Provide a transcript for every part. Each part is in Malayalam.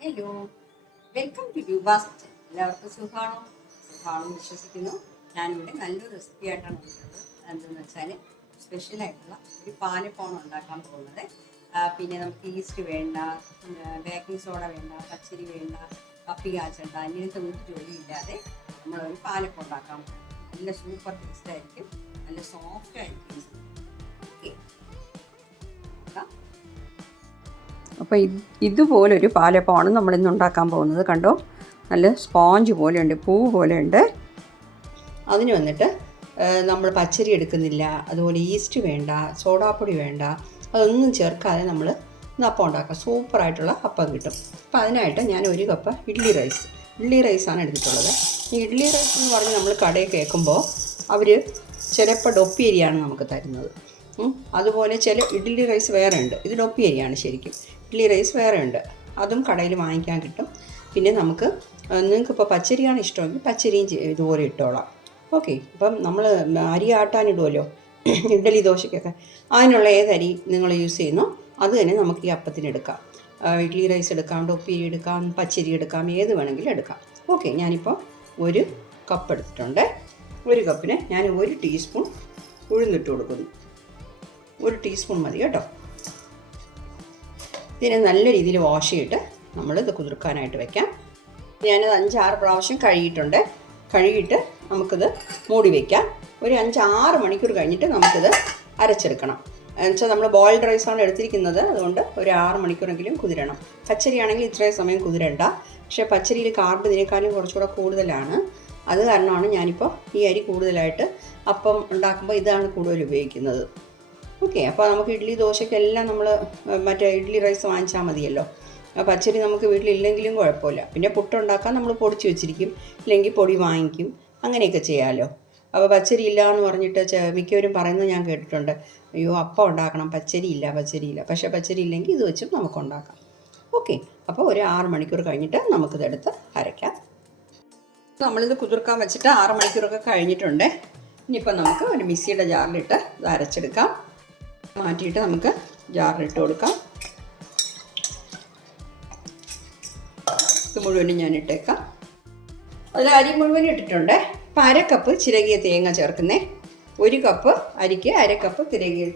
ഹലോ വെൽക്കം ടു യുബാസ്റ്റ് എല്ലാവർക്കും സുഖമാണോ? സുഖമാണെന്ന് വിശ്വസിക്കുന്നു. ഞാനിവിടെ നല്ലൊരു റെസിപ്പി ആയിട്ടാണ് വന്നത് എന്തെന്ന് വെച്ചാൽ സ്പെഷ്യലായിട്ടുള്ള ഒരു പാലപ്പോണം ഉണ്ടാക്കാൻ പോകുന്നത്. പിന്നെ നമുക്ക് ഈസ്റ്റ് വേണ്ട ബേക്കിംഗ് സോഡ വേണ്ട പച്ചരി വേണ്ട കപ്പി കാച്ചണ്ട അങ്ങനത്തെ ഒരു ജോലിയില്ലാതെ നമ്മളൊരു പാലപ്പം ഉണ്ടാക്കാൻ പോകും നല്ല സൂപ്പർ ടേസ്റ്റ് ആയിരിക്കും. നല്ല സോഫ്റ്റ് ആയിരിക്കും. ഓക്കെ അപ്പോൾ ഇതുപോലൊരു പാലപ്പമാണ് നമ്മൾ ഇന്ന് ഉണ്ടാക്കാൻ പോകുന്നത്. കണ്ടോ? നല്ല സ്പോഞ്ച് പോലെയുണ്ട് പൂ പോലെയുണ്ട്. അതിന് വന്നിട്ട് നമ്മൾ പച്ചരി എടുക്കുന്നില്ല അതുപോലെ ഈസ്റ്റ് വേണ്ട സോഡാപ്പൊടി വേണ്ട അതൊന്നും ചേർക്കാതെ നമ്മൾ അപ്പം ഉണ്ടാക്കാം. സൂപ്പറായിട്ടുള്ള അപ്പം കിട്ടും. അപ്പം അതിനായിട്ട് ഞാൻ ഒരു കപ്പ് ഇഡ്ഡലി റൈസ് ഇഡ്ഡലി റൈസാണ് എടുത്തിട്ടുള്ളത്. ഈ ഇഡ്ഡലി റൈസ് എന്ന് പറഞ്ഞ് നമ്മൾ കടയിൽ കേൾക്കുമ്പോൾ അവർ ചിലപ്പോൾ ഡൊപ്പി അരിയാണ് നമുക്ക് തരുന്നത്. അതുപോലെ ചില ഇഡ്ഡലി റൈസ് വേറെ ഉണ്ട്. ഇത് ഡൊപ്പി അരിയാണ് ശരിക്കും. ഇഡ്ഡലി റൈസ് വേറെ ഉണ്ട്. അതും കടയിൽ വാങ്ങിക്കാൻ കിട്ടും. പിന്നെ നമുക്ക് നിങ്ങൾക്ക് ഇപ്പോൾ പച്ചരിയാണ് ഇഷ്ടമെങ്കിൽ പച്ചരിയും ഇതുപോലെ ഇട്ടോളാം. ഓക്കെ ഇപ്പം നമ്മൾ അരി ആട്ടാനിടുമല്ലോ ഇഡ്ഡലി ദോശയ്ക്കൊക്കെ അതിനുള്ള ഏത് അരി നിങ്ങൾ യൂസ് ചെയ്യുന്നു അത് തന്നെ നമുക്ക് ഈ അപ്പത്തിന് എടുക്കാം. ഇഡ്ഡലി റൈസ് എടുക്കാം ഡൊപ്പി എടുക്കാം പച്ചരി എടുക്കാം ഏത് വേണമെങ്കിലും എടുക്കാം. ഓക്കെ ഞാനിപ്പോൾ ഒരു കപ്പ് എടുത്തിട്ടുണ്ട്. ഒരു കപ്പിന് ഞാൻ ഒരു ടീസ്പൂൺ ഉഴുന്നിട്ട് കൊടുക്കുന്നു. ഒരു ടീസ്പൂൺ മതി കേട്ടോ. ഇതിനെ നല്ല രീതിയിൽ വാഷ് ചെയ്തിട്ട് നമ്മൾ ഇത് കുതിർക്കാനായിട്ട് വെക്കാം. ഞാനത് അഞ്ചാറ് പ്രാവശ്യം കഴുകിയിട്ടുണ്ട്. കഴുകിയിട്ട് നമുക്കിത് മൂടി വയ്ക്കാം ഒരു അഞ്ചാറ് മണിക്കൂർ കഴിഞ്ഞിട്ട് നമുക്കിത് അരച്ചെടുക്കണം. എന്നുവെച്ചാൽ നമ്മൾ ബോയിൽഡ് റൈസാണ് എടുത്തിരിക്കുന്നത്. അതുകൊണ്ട് ഒരു ആറ് മണിക്കൂറെങ്കിലും കുതിരണം. പച്ചരിയാണെങ്കിൽ ഇത്രയും സമയം കുതിരണ്ട. പക്ഷേ പച്ചരിയിൽ കാർബ് ഇതിനേക്കാളും കുറച്ചുകൂടെ കൂടുതലാണ്. അത് കാരണമാണ് ഞാനിപ്പോൾ ഈ അരി കൂടുതലായിട്ട് അപ്പം ഉണ്ടാക്കുമ്പോൾ ഇതാണ് കൂടുതൽ ഉപയോഗിക്കുന്നത്. ഓക്കെ അപ്പോൾ നമുക്ക് ഇഡ്ഡലി ദോശയ്ക്കെല്ലാം നമ്മൾ മറ്റേ ഇഡ്ഡലി റൈസ് വാങ്ങിച്ചാൽ മതിയല്ലോ. പച്ചരി നമുക്ക് വീട്ടിലില്ലെങ്കിലും കുഴപ്പമില്ല. പിന്നെ പുട്ടുണ്ടാക്കാൻ നമ്മൾ പൊടിച്ച് വെച്ചിരിക്കും ഇല്ലെങ്കിൽ പൊടി വാങ്ങിക്കും അങ്ങനെയൊക്കെ ചെയ്യാമല്ലോ അപ്പോൾ പച്ചരി ഇല്ല എന്ന് പറഞ്ഞിട്ട് മിക്കവരും പറയുന്നത് ഞാൻ കേട്ടിട്ടുണ്ട്. അയ്യോ അപ്പം ഉണ്ടാക്കണം പച്ചരി ഇല്ല പച്ചരി ഇല്ല. പക്ഷേ പച്ചരി ഇല്ലെങ്കിൽ ഇത് വെച്ചും നമുക്ക് ഉണ്ടാക്കാം. ഓക്കെ അപ്പോൾ ഒരു ആറ് മണിക്കൂർ കഴിഞ്ഞിട്ട് നമുക്കിതെടുത്ത് അരയ്ക്കാം. നമ്മളിത് കുതിർക്കാൻ വെച്ചിട്ട് ആറ് മണിക്കൂറൊക്കെ കഴിഞ്ഞിട്ടുണ്ട്. ഇനിയിപ്പോൾ നമുക്ക് ഒരു മിക്സിയുടെ ജാറിലിട്ട് ഇത് അരച്ചെടുക്കാം. മാറ്റിയിട്ട് നമുക്ക് ജാറിലിട്ട് കൊടുക്കാം. ഇത് മുഴുവനും ഞാൻ ഇട്ടേക്കാം. അതിൽ അരി മുഴുവൻ ഇട്ടിട്ടുണ്ട്. അപ്പം അര കപ്പ് ചിരകിയ തേങ്ങ ചേർക്കുന്നേ. ഒരു കപ്പ് അരിക്ക് അര കപ്പ് തിരകിയ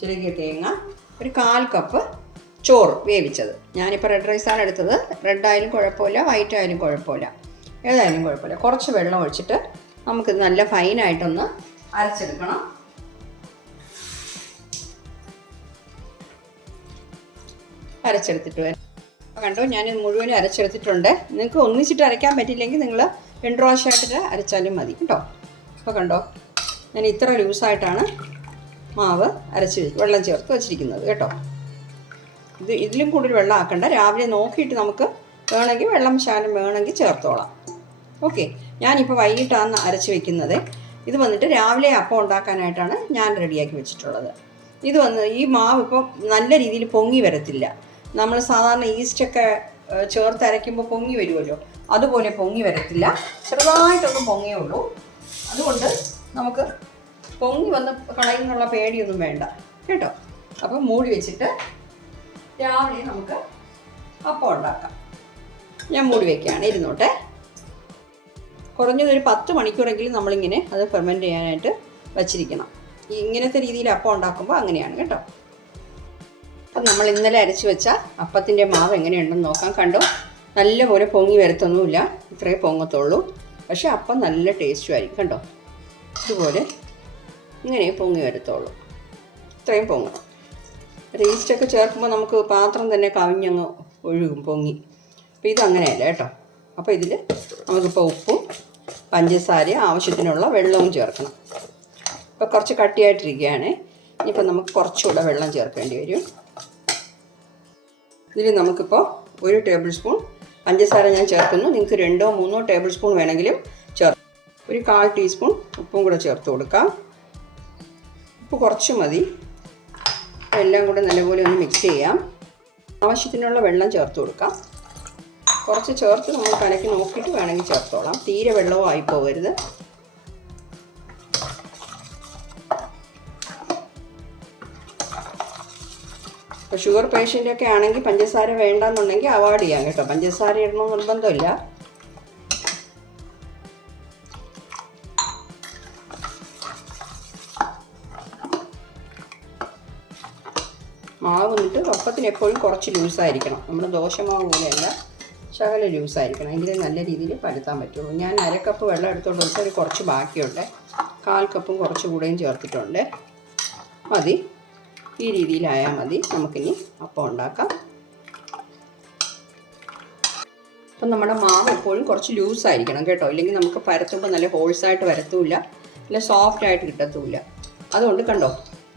ചിരകിയ തേങ്ങ. ഒരു കാൽ കപ്പ് ചോറ് വേവിച്ചത്. ഞാനിപ്പോൾ റെഡ് റൈസാണ് എടുത്തത്. റെഡ് ആയാലും കുഴപ്പമില്ല വൈറ്റ് ആയാലും കുഴപ്പമില്ല. ഏതായാലും കുഴപ്പമില്ല. കുറച്ച് വെള്ളം ഒഴിച്ചിട്ട് നമുക്കിത് നല്ല ഫൈനായിട്ടൊന്ന് അരച്ചെടുക്കണം. അരച്ചെടുത്തിട്ട് വരാം. കണ്ടോ ഞാൻ മുഴുവനും അരച്ചെടുത്തിട്ടുണ്ട്. നിങ്ങൾക്ക് ഒന്നിച്ചിട്ട് അരയ്ക്കാൻ പറ്റില്ലെങ്കിൽ നിങ്ങൾ രണ്ട് പ്രാവശ്യമായിട്ട് അരച്ചാലും മതി കേട്ടോ. അപ്പോൾ കണ്ടോ ഞാൻ ഇത്ര ലൂസായിട്ടാണ് മാവ് അരച്ച് വെള്ളം ചേർത്ത് വെച്ചിരിക്കുന്നത് കേട്ടോ. ഇത് ഇതിലും കൂടുതൽ വെള്ളം ആക്കണ്ട. രാവിലെ നോക്കിയിട്ട് നമുക്ക് വേണമെങ്കിൽ വെള്ളം ശാലം വേണമെങ്കിൽ ചേർത്തോളാം. ഓക്കെ ഞാനിപ്പോൾ വൈകിട്ടാണ് അരച്ച് വെക്കുന്നത്. ഇത് വന്നിട്ട് രാവിലെ അപ്പം ഉണ്ടാക്കാനായിട്ടാണ് ഞാൻ റെഡിയാക്കി വെച്ചിട്ടുള്ളത്. ഇത് വന്ന് ഈ മാവ് ഇപ്പം നല്ല രീതിയിൽ പൊങ്ങി വരത്തില്ല. നമ്മൾ സാധാരണ ഈസ്റ്റൊക്കെ ചേർത്ത് അരയ്ക്കുമ്പോൾ പൊങ്ങി വരുമല്ലോ. അതുപോലെ പൊങ്ങി വരത്തില്ല. ചെറുതായിട്ടൊന്ന് പൊങ്ങേ ഉള്ളൂ. അതുകൊണ്ട് നമുക്ക് പൊങ്ങി വന്ന് കളയുന്നുള്ള പേടിയൊന്നും വേണ്ട. കേട്ടോ? അപ്പം മൂടി വെച്ചിട്ട് രാവിലെ നമുക്ക് അപ്പം ഉണ്ടാക്കാം. ഞാൻ മൂടി വയ്ക്കുകയാണ് ഇരുന്നോട്ടെ. കുറഞ്ഞത് ഒരു പത്ത് മണിക്കൂറെങ്കിലും നമ്മളിങ്ങനെ അത് ഫെർമെന്റ് ചെയ്യാനായിട്ട് വച്ചിരിക്കണം. ഇങ്ങനത്തെ രീതിയിൽ അപ്പം ഉണ്ടാക്കുമ്പോൾ അങ്ങനെയാണ്. കേട്ടോ? അപ്പം നമ്മൾ ഇന്നലെ അരച്ച് വെച്ച അപ്പത്തിന്റെ മാവ് എങ്ങനെയുണ്ടെന്ന് നോക്കാം. കണ്ടോ? നല്ലപോലെ പൊങ്ങി വരത്തൊന്നുമില്ല. ഇത്രേ പൊങ്ങത്തുള്ളൂ. പക്ഷേ അപ്പം നല്ല ടേസ്റ്റും ആയിരിക്കും. കണ്ടോ? ഇതുപോലെ ഇങ്ങനെ പൊങ്ങി വരത്തുള്ളൂ. ഇത്രയും പൊങ്ങണം. ഈസ്റ്റൊക്കെ ചേർക്കുമ്പോൾ നമുക്ക് പാത്രം തന്നെ കവിഞ്ഞങ്ങ് ഒഴുകും പൊങ്ങി. അപ്പോൾ ഇതങ്ങനെയല്ല കേട്ടോ. അപ്പോൾ ഇതിൽ നമുക്കിപ്പോൾ ഉപ്പും പഞ്ചസാരയും ആവശ്യത്തിനുള്ള വെള്ളവും ചേർക്കണം. ഇപ്പോൾ കുറച്ച് കട്ടിയായിട്ടിരിക്കുകയാണ്. ഇനിയിപ്പോൾ നമുക്ക് കുറച്ചുകൂടെ വെള്ളം ചേർക്കേണ്ടി വരും. ഇതിൽ നമുക്കിപ്പോൾ ഒരു ടേബിൾ സ്പൂൺ പഞ്ചസാര ഞാൻ ചേർക്കുന്നു. നിങ്ങൾക്ക് രണ്ടോ മൂന്നോ ടേബിൾ സ്പൂൺ വേണമെങ്കിലും ചേർ ഒരു കാൽ ടീസ്പൂൺ ഉപ്പും കൂടെ ചേർത്ത് കൊടുക്കാം. ഉപ്പ് കുറച്ച് മതി. എല്ലാം കൂടെ നല്ലപോലെ ഒന്ന് മിക്സ് ചെയ്യാം. ആവശ്യത്തിനുള്ള വെള്ളം ചേർത്ത് കൊടുക്കാം. കുറച്ച് ചേർത്ത് നമ്മൾ കലക്കി നോക്കിയിട്ട് വേണമെങ്കിൽ ചേർത്തോളാം. തീരെ വെള്ളവും ആയി പോകരുത് ഇപ്പോൾ ഷുഗർ പേഷ്യന്റ് ഒക്കെ ആണെങ്കിൽ പഞ്ചസാര വേണ്ടെന്നുണ്ടെങ്കിൽ അവോയ്ഡ് ചെയ്യാം കേട്ടോ. പഞ്ചസാര ഇടണമെന്ന് നിർബന്ധമില്ല. മാവ് എന്നിട്ട് ഒപ്പത്തിന് എപ്പോഴും കുറച്ച് ലൂസായിരിക്കണം നമ്മൾ ദോശമാവ് പോലെയല്ല ശകല ലൂസായിരിക്കണം എങ്കിലേ നല്ല രീതിയിൽ പരുത്താൻ പറ്റുള്ളൂ ഞാൻ അര കപ്പ് വെള്ളം എടുത്തോണ്ട് വെച്ചാൽ കുറച്ച് ബാക്കിയുണ്ട്. കാൽ കപ്പും കുറച്ച് കൂടെയും ചേർത്തിട്ടുണ്ട്. മതി. ഈ രീതിയിലായാൽ മതി. നമുക്കിനി അപ്പം ഉണ്ടാക്കാം. അപ്പം നമ്മുടെ മാവ് എപ്പോഴും കുറച്ച് ലൂസായിരിക്കണം കേട്ടോ. ഇല്ലെങ്കിൽ നമുക്ക് പരത്തുമ്പോൾ നല്ല ഹോൾസായിട്ട് വരത്തുമില്ല നല്ല സോഫ്റ്റ് ആയിട്ട് കിട്ടത്തുമില്ല അതുകൊണ്ട് കണ്ടോ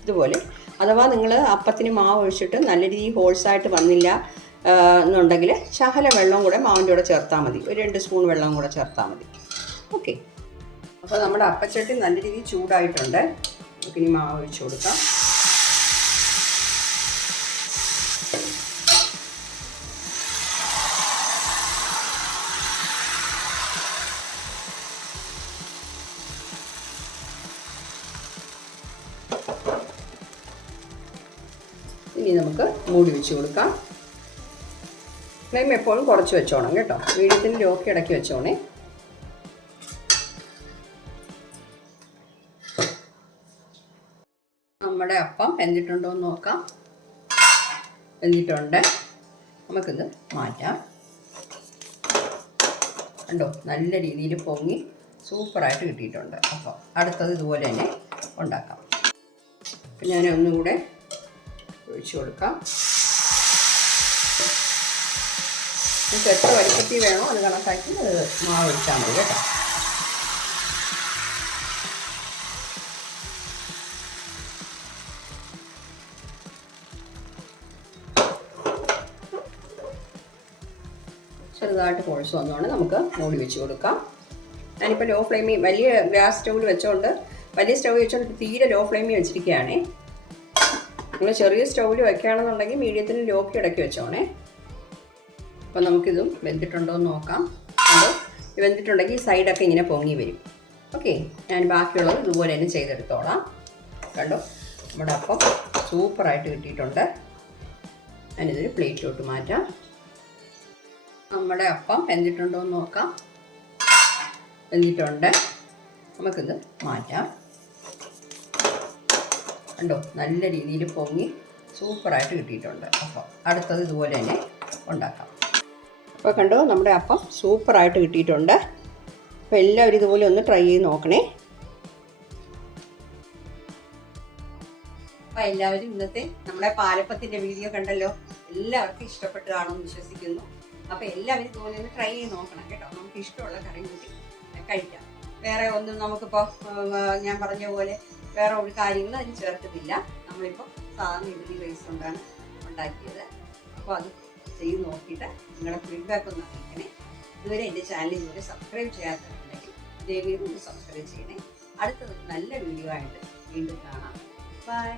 ഇതുപോലെ. അഥവാ നിങ്ങൾ അപ്പത്തിന് മാവ് ഒഴിച്ചിട്ട് നല്ല രീതിയിൽ ഹോൾസായിട്ട് വന്നില്ല എന്നുണ്ടെങ്കിൽ ശകല വെള്ളം കൂടെ മാവിന്റെ കൂടെ ചേർത്താൽ മതി. ഒരു രണ്ട് സ്പൂൺ വെള്ളം കൂടെ ചേർത്താൽ മതി. ഓക്കെ അപ്പോൾ നമ്മുടെ അപ്പച്ചട്ടി നല്ല രീതിയിൽ ചൂടായിട്ടുണ്ട്. നമുക്കിനി മാവ് ഒഴിച്ച് കൊടുക്കാം. ഇനി നമുക്ക് മൂടി വെച്ച് കൊടുക്കാം. ഫ്ലെയിം എപ്പോഴും കുറച്ച് വെച്ചോണം കേട്ടോ. മീഡിയത്തിന് ലോക്ക് ഇടയ്ക്ക് വെച്ചോണേ. നമ്മുടെ അപ്പം വെന്തിട്ടുണ്ടോ എന്ന് നോക്കാം. വെന്തിട്ടുണ്ട്. നമുക്കിത് മാറ്റാം. കണ്ടോ? നല്ല രീതിയിൽ പൊങ്ങി സൂപ്പറായിട്ട് കിട്ടിയിട്ടുണ്ട്. അപ്പം അടുത്തത് ഇതുപോലെ തന്നെ ഉണ്ടാക്കാം. അപ്പം ഞാൻ ഒന്നുകൂടെ ഒഴിച്ചു കൊടുക്കാം. നിങ്ങൾക്ക് എത്ര വരിക്കത്തി വേണോ അത് കണക്കാക്കി അത് മാവ് ഒഴിച്ചാൽ മതി കേട്ടോ. ചെറുതായിട്ട് കുഴച്ച് വന്നതാണ് നമുക്ക് മൂടി വെച്ച് കൊടുക്കാം. ഞാനിപ്പോൾ ലോ ഫ്ലെയിമിൽ വലിയ ഗ്യാസ് സ്റ്റൗവിൽ വെച്ചുകൊണ്ട് വലിയ സ്റ്റൗ വെച്ചുകൊണ്ട് തീരെ ലോ ഫ്ലെയിമിൽ വെച്ചിരിക്കുകയാണേ. നിങ്ങൾ ചെറിയ സ്റ്റൗവിൽ വെക്കുകയാണെന്നുണ്ടെങ്കിൽ മീഡിയത്തിന് ലോക്ക് ഇടയ്ക്ക് വെച്ചോണേ. അപ്പോൾ നമുക്കിതും വെന്തിട്ടുണ്ടോ എന്ന് നോക്കാം. അപ്പോൾ വെന്തിട്ടുണ്ടെങ്കിൽ സൈഡൊക്കെ ഇങ്ങനെ പൊങ്ങി വരും. ഓക്കെ ഞാൻ ബാക്കിയുള്ളത് ഇതുപോലെ തന്നെ ചെയ്തെടുത്തോളാം. കണ്ടോ? നമ്മുടെ അപ്പം സൂപ്പറായിട്ട് കിട്ടിയിട്ടുണ്ട്. ഞാനിതൊരു പ്ലേറ്റിലോട്ട് മാറ്റാം. നമ്മുടെ അപ്പം വെന്തിട്ടുണ്ടോ എന്ന് നോക്കാം. വെന്തിട്ടുണ്ട്. നമുക്കിത് മാറ്റാം. കണ്ടോ? നല്ല രീതിയിൽ പൊങ്ങി സൂപ്പറായിട്ട് കിട്ടിയിട്ടുണ്ട്. അപ്പം അടുത്തത് ഇതുപോലെ തന്നെ ഉണ്ടാക്കാം. അപ്പോൾ കണ്ടോ നമ്മുടെ അപ്പം സൂപ്പറായിട്ട് കിട്ടിയിട്ടുണ്ട്. അപ്പോൾ എല്ലാവരും ഇതുപോലെ ഒന്ന് ട്രൈ ചെയ്ത് നോക്കണേ. അപ്പോൾ എല്ലാവരും ഇന്നത്തെ നമ്മുടെ പാലപ്പത്തിന്റെ വീഡിയോ കണ്ടല്ലോ? എല്ലാവർക്കും ഇഷ്ടപ്പെട്ട് കാണുമെന്ന് വിശ്വസിക്കുന്നു. അപ്പോൾ എല്ലാവരും ഇതുപോലെ ഒന്ന് ട്രൈ ചെയ്ത് നോക്കണം കേട്ടോ. നമുക്ക് ഇഷ്ടമുള്ള കറി കൂട്ടി കഴിക്കാം. വേറെ ഒന്നും നമുക്കിപ്പോൾ ഞാൻ പറഞ്ഞ പോലെ വേറെ ഒരു കാര്യങ്ങളും അതിന് ചേർത്തിട്ടില്ല. നമ്മളിപ്പോൾ സാധാരണ ഇഡ്ഡലി റൈസ് കൊണ്ടാണ് ഉണ്ടാക്കിയത്. അപ്പോൾ അത് ചെയ്ത് നോക്കിയിട്ട് നിങ്ങളുടെ ഫീഡ്ബാക്ക് ഒന്ന് അറിയിക്കണേ. ഇതുവരെ എന്റെ ചാനൽ ഇതുവരെ സബ്സ്ക്രൈബ് ചെയ്യാത്തവരുണ്ടെങ്കിൽ ദയവേത് ഒന്ന് സബ്സ്ക്രൈബ് ചെയ്യണേ. അടുത്തത് നല്ല വീഡിയോ ആയിട്ട് വീണ്ടും കാണാം. ബൈ